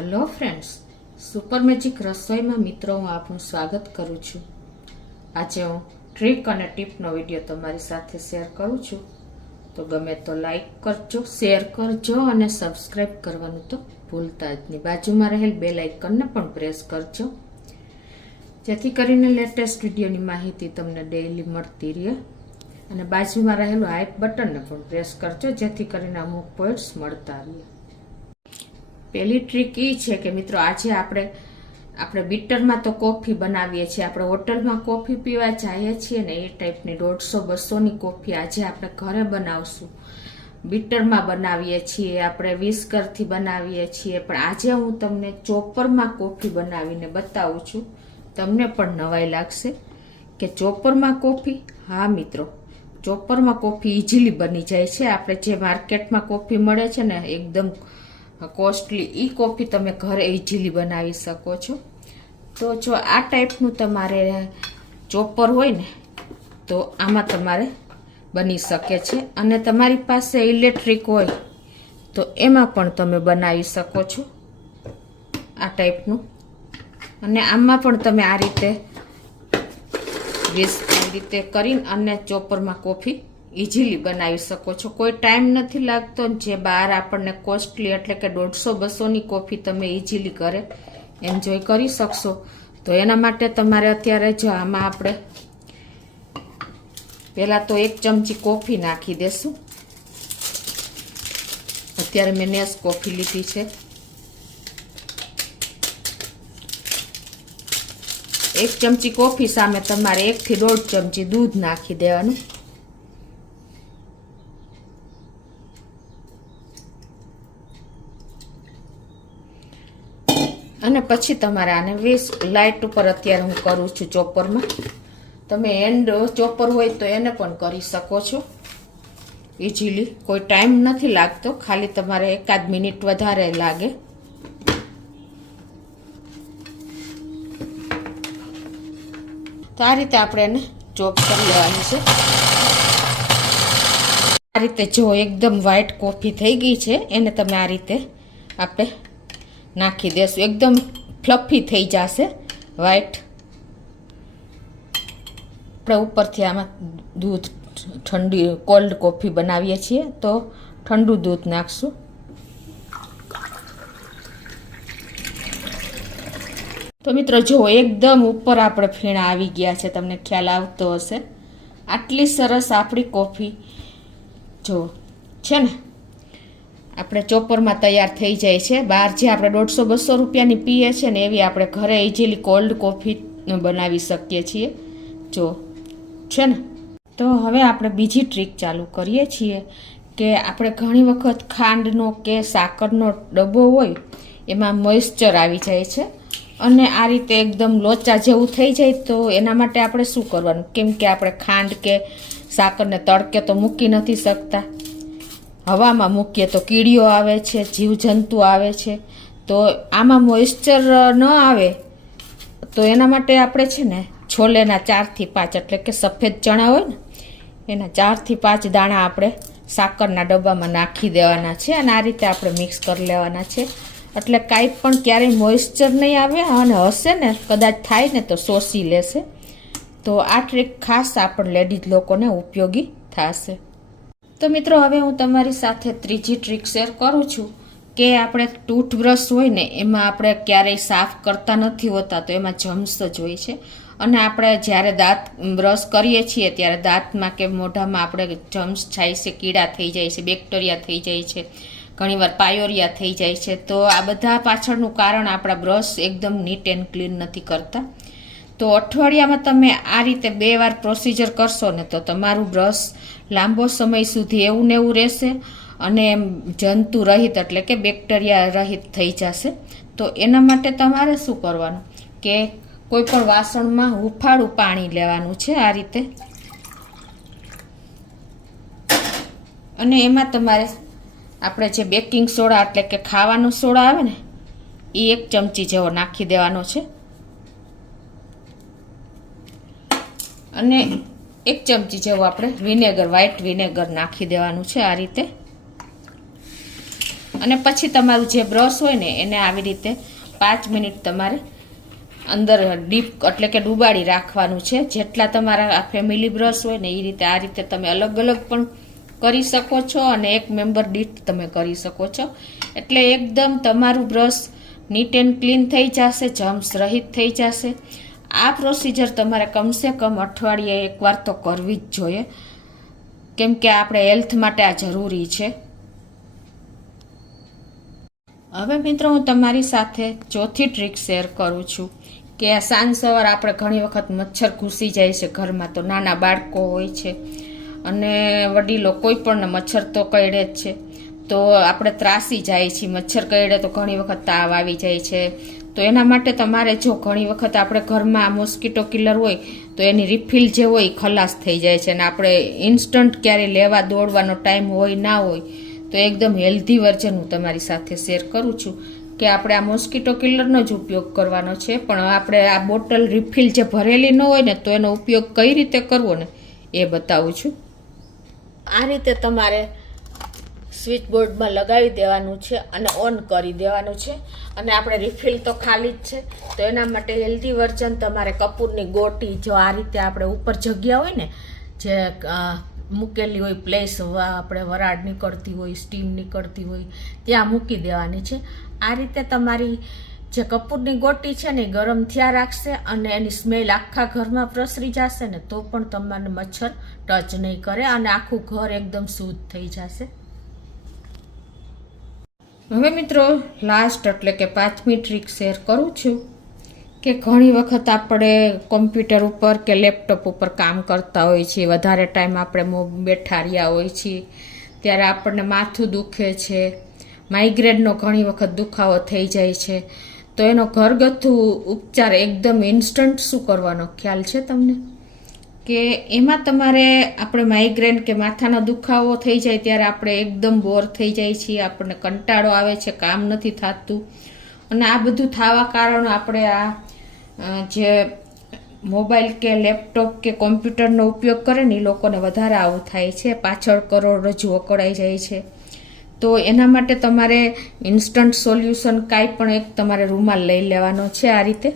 Hello friends, super magic રસોઈમાં મિત્રો હું આપનું સ્વાગત કરું છું। આજે હું ટ્રીક અને ટીપનો વિડીયો તમારી સાથે શેર કરું છું। તો ગમે તો લાઈક કરજો, શેર કરજો અને સબસ્ક્રાઈબ કરવાનું તો ભૂલતા જ નહીં। બાજુમાં રહેલ બેલ આઇકનને પણ પ્રેસ કરજો, જેથી કરીને લેટેસ્ટ વિડીયોની માહિતી તમને ડેઈલી મળતી રહે। અને બાજુમાં રહેલું હાઈપ બટનને પણ પ્રેસ કરજો, જેથી કરીને અમુક પોઈન્ટ્સ મળતા રહે। પહેલી ટ્રીક એ છે કે મિત્રો, આજે આપણે બીટરમાં તો કોફી બનાવીએ છીએ, આપણે હોટલમાં કોફી પીવા જઈએ છીએ ને એ ટાઈપની 150-200ની કોફી આજે આપણે ઘરે બનાવશું। બીટરમાં બનાવીએ છીએ, આપણે વિસ્કરથી બનાવીએ છીએ, પણ આજે હું તમને ચોપરમાં કોફી બનાવીને બતાવું છું। તમને પણ નવાઈ લાગશે કે ચોપરમાં કોફી। હા મિત્રો, ચોપરમાં કોફી ઇઝીલી બની જાય છે। આપણે જે માર્કેટમાં કોફી મળે છે ને એકદમ કોસ્ટલી, એ કોફી તમે ઘરે ઇઝીલી બનાવી શકો છો। તો જો આ ટાઈપનું તમારે ચોપર હોય ને તો આમાં તમારે બની શકે છે, અને તમારી પાસે ઇલેક્ટ્રિક હોય તો એમાં પણ તમે બનાવી શકો છો આ ટાઈપનું। અને આમાં પણ તમે આ રીતે કરીને અને ચોપરમાં કોફી ઇઝીલી બનાવી શકો છો। કોઈ ટાઈમ નથી લાગતો, જે બહાર આપણને કોસ્ટલી એટલે કે 150-200ની કોફી તમે ઇઝીલી ઘરે એન્જોય કરી શકશો। તો એના માટે તમારે અત્યારે જો આમાં આપણે પહેલાં તો 1 ચમચી કોફી નાખી દેશું। અત્યારે મેં નેસ કોફી લીધી છે। 1 ચમચી કોફી સામે તમારે 1 થી 1.5 ચમચી દૂધ નાખી દેવાનું। અને પછી તમારે આને લાઇટ ઉપર અત્યારે હું કરું છું ચોપરમાં, તમે હેન્ડ ચોપર હોય તો એને પણ કરી શકો છો ઇઝીલી। કોઈ ટાઈમ નથી લાગતો, ખાલી તમારે 1-8 મિનિટ વધારે લાગે। તો આ રીતે આપણે એને ચોપ કરી લેવાની છે। આ રીતે જો એકદમ વ્હાઈટ કોફી થઈ ગઈ છે, એને તમે આ રીતે આપણે નાખી દેશું, એકદમ ફ્લફી થઈ જશે વ્હાઈટ। આપણે ઉપરથી આમાં દૂધ કોલ્ડ કોફી બનાવીએ છીએ તો ઠંડુ દૂધ નાખશું। તો મિત્રો જો એકદમ ઉપર આપણે ફેણા આવી ગયા છે, તમને ખ્યાલ આવતો હશે। આટલી સરસ આપણી કોફી જો છે ને આપણે ચોપરમાં તૈયાર થઈ જાય છે। બહાર જે આપણે 150-200 રૂપિયાની પીએ છીએ ને એવી આપણે ઘરે ઇઝીલી કોલ્ડ કોફી બનાવી શકીએ છીએ જો છે ને। તો હવે આપણે બીજી ટ્રીક ચાલુ કરીએ છીએ કે આપણે ઘણી વખત ખાંડનો કે સાકરનો ડબ્બો હોય એમાં મોઇસ્ચર આવી જાય છે અને આ રીતે એકદમ લોચા જેવું થઈ જાય। તો એના માટે આપણે શું કરવાનું, કેમ કે આપણે ખાંડ કે સાકરને તડકે તો મૂકી નથી શકતા, હવામાં મૂકીએ તો કીડીઓ આવે છે, જીવજંતુ આવે છે। તો આમાં મોઇસ્ચર ન આવે તો એના માટે આપણે છે ને છોલેના 4 થી 5 એટલે કે સફેદ ચણા હોય ને એના 4 થી 5 દાણા આપણે સાકરના ડબ્બામાં નાખી દેવાના છે અને આ રીતે આપણે મિક્સ કરી લેવાના છે। એટલે કાંઈ પણ ક્યારેય મોઇસ્ચર નહીં આવે, અને હશે ને કદાચ થાય ને તો શોષી લેશે। તો આ ટ્રીક ખાસ આપણે લેડીઝ લોકોને ઉપયોગી થશે। તો મિત્રો હવે હું તમારી સાથે ત્રીજી ટ્રીક શેર કરું છું કે આપણે ટૂથબ્રશ હોય ને એમાં આપણે ક્યારેય સાફ કરતા નથી હોતા, તો એમાં જમ્સ જ હોય છે। અને આપણે જ્યારે દાંત બ્રશ કરીએ છીએ ત્યારે દાંતમાં કે મોઢામાં આપણે જમ્સ જાય છે, કીડા થઈ જાય છે, બેક્ટેરિયા થઈ જાય છે, ઘણીવાર પાયોરિયા થઈ જાય છે। તો આ બધા પાછળનું કારણ આપણા બ્રશ એકદમ નીટ એન્ડ ક્લીન નથી કરતા। તો અઠવાડિયામાં તમે આ રીતે 2 વાર પ્રોસિજર કરશો ને તો તમારું બ્રશ લાંબો સમય સુધી એવું ને એવું રહેશે અને જંતુ રહિત એટલે કે બેક્ટેરિયા રહિત થઈ જશે। તો એના માટે તમારે શું કરવાનું કે કોઈ પણ વાસણમાં હુંફાળું પાણી લેવાનું છે આ રીતે, અને એમાં તમારે આપણે જે બેકિંગ સોડા એટલે કે ખાવાનો સોડા આવે ને એ 1 ચમચી જેવો નાખી દેવાનો છે, અને 1 ચમચી જેવું આપણે વિનેગર, વ્હાઈટ વિનેગર નાખી દેવાનું છે આ રીતે। અને પછી તમારું જે બ્રશ હોય ને એને આવી રીતે 5 મિનિટ તમારે અંદર ડીપ એટલે કે ડૂબાડી રાખવાનું છે. જેટલા તમારા ફેમિલી બ્રશ હોય ને એ રીતે આ રીતે તમે અલગ અલગ પણ કરી શકો છો અને એક મેમ્બર દીઠ તમે કરી શકો છો. એટલે એકદમ તમારું બ્રશ નીટ એન્ડ ક્લીન થઈ જશે, જમ્સ રહિત થઈ જશે. આ પ્રોસિજર તમારે કમસે કમ અઠવાડિયે એકવાર તો કરવી જ જોઈએ, કેમ કે આપણે હેલ્થ માટે આ જરૂરી છે. હવે મિત્રો હું તમારી સાથે ચોથી ટ્રીક શેર કરું છું કે સાંજ સવાર આપણે ઘણી વખત મચ્છર ઘૂસી જાય છે ઘરમાં. તો નાના બાળકો હોય છે અને વડીલો કોઈ પણ મચ્છર તો કરડે જ છે. તો આપણે ત્રાસી જાય છીએ, મચ્છર કરડે તો ઘણી વખત તાવ આવી જાય છે. તો એના માટે તમારે જો ઘણી વખત આપણે ઘરમાં મોસ્કીટો કિલર હોય તો એની રિફિલ જે હોય ખલાસ થઈ જાય છે અને આપણે ઇન્સ્ટન્ટ ક્યારે લેવા દોડવાનો ટાઈમ હોય ના હોય તો એકદમ હેલ્ધી વર્ઝન હું તમારી સાથે શેર કરું છું કે આપણે આ મોસ્કીટો કિલરનો જ ઉપયોગ કરવાનો છે. પણ આપણે આ બોટલ રિફિલ જે ભરેલી ન હોય ને તો એનો ઉપયોગ કઈ રીતે કરવો ને એ બતાવું છું. આ રીતે તમારે સ્વિચ બોર્ડમાં લગાવી દેવાનું છે અને ઓન કરી દેવાનું છે. અને આપણે રિફિલ તો ખાલી જ છે, તો એના માટે હેલ્ધી વર્ઝન તમારે કપૂરની ગોટી જો આ રીતે આપણે ઉપર જગ્યા હોય ને જે મૂકેલી હોય પ્લેસ આપણે વરાળ નીકળતી હોય, સ્ટીમ નીકળતી હોય ત્યાં મૂકી દેવાની છે. આ રીતે તમારી જે કપૂરની ગોટી છે ને એ ગરમ થયા રાખશે અને એની સ્મેલ આખા ઘરમાં પ્રસરી જશે ને તો પણ તમારે મચ્છર ટચ નહીં કરે અને આખું ઘર એકદમ શુદ્ધ થઈ જશે. હવે મિત્રો લાસ્ટ એટલે કે 5મી ટ્રીક શેર કરું છું કે ઘણી વખત આપણે કોમ્પ્યુટર ઉપર કે લેપટોપ ઉપર કામ કરતા હોઈએ છીએ, વધારે ટાઈમ આપણે બેઠા રહ્યા હોઈએ છીએ, ત્યારે આપણને માથું દુખે છે, માઇગ્રેનનો ઘણી વખત દુખાવો થઈ જાય છે. તો એનો ઘરગથ્થુ ઉપચાર એકદમ ઇન્સ્ટન્ટ શું કરવાનો ખ્યાલ છે તમને? કે એમાં તમારે આપણે માઇગ્રેન કે માથાનો દુખાવો થઈ જાય ત્યારે આપણે એકદમ બોર થઈ જાય છીએ, આપણને કંટાળો આવે છે, કામ નથી થતું. અને આ બધું થવા કારણે આપણે આ જે મોબાઈલ કે લેપટોપ કે કોમ્પ્યુટરનો ઉપયોગ કરે ને એ લોકોને વધારે આવું થાય છે, પાછળ કરોડરજ્જુ અકળાઈ જાય છે. તો એના માટે તમારે ઇન્સ્ટન્ટ સોલ્યુશન કાંઈ પણ એક તમારે રૂમાલ લઈ લેવાનો છે આ રીતે.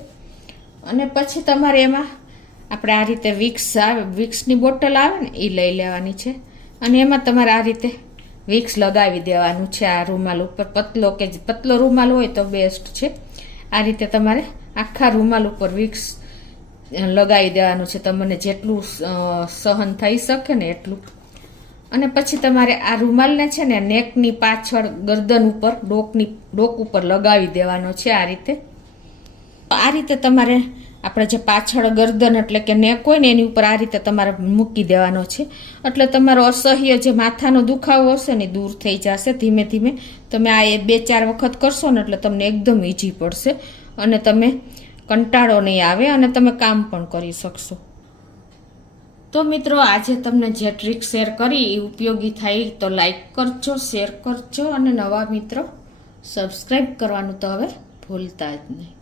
અને પછી તમારે એમાં આપણે આ રીતે વિક્સની બોટલ આવે ને એ લઈ લેવાની છે અને એમાં તમારે આ રીતે વિક્સ લગાવી દેવાનું છે આ રૂમાલ ઉપર. પતલો રૂમાલ હોય તો બેસ્ટ છે. આ રીતે તમારે આખા રૂમાલ ઉપર વિક્સ લગાવી દેવાનું છે, તમને જેટલું સહન થઈ શકે ને એટલું. અને પછી તમારે આ રૂમાલને છે ને નેકની પાછળ ગરદન ઉપર ડોક ઉપર લગાવી દેવાનો છે આ રીતે. આ રીતે તમારે આપણે જે પાછળ ગરદન એટલે કે નેક હોય ને એની ઉપર આ રીતે તમારે મૂકી દેવાનો છે. એટલે તમારો અસહ્ય જે માથાનો દુખાવો હશે ને દૂર થઈ જશે ધીમે ધીમે. તમે આ 2-4 વખત કરશો ને એટલે તમને એકદમ ઈઝી પડશે અને તમે કંટાળો નહીં આવે અને તમે કામ પણ કરી શકશો. તો મિત્રો આજે તમને જે ટ્રીક શેર કરી એ ઉપયોગી થાય તો લાઈક કરજો, શેર કરજો અને નવા મિત્રો સબસ્ક્રાઈબ કરવાનું તો હવે ભૂલતા જ નહીં.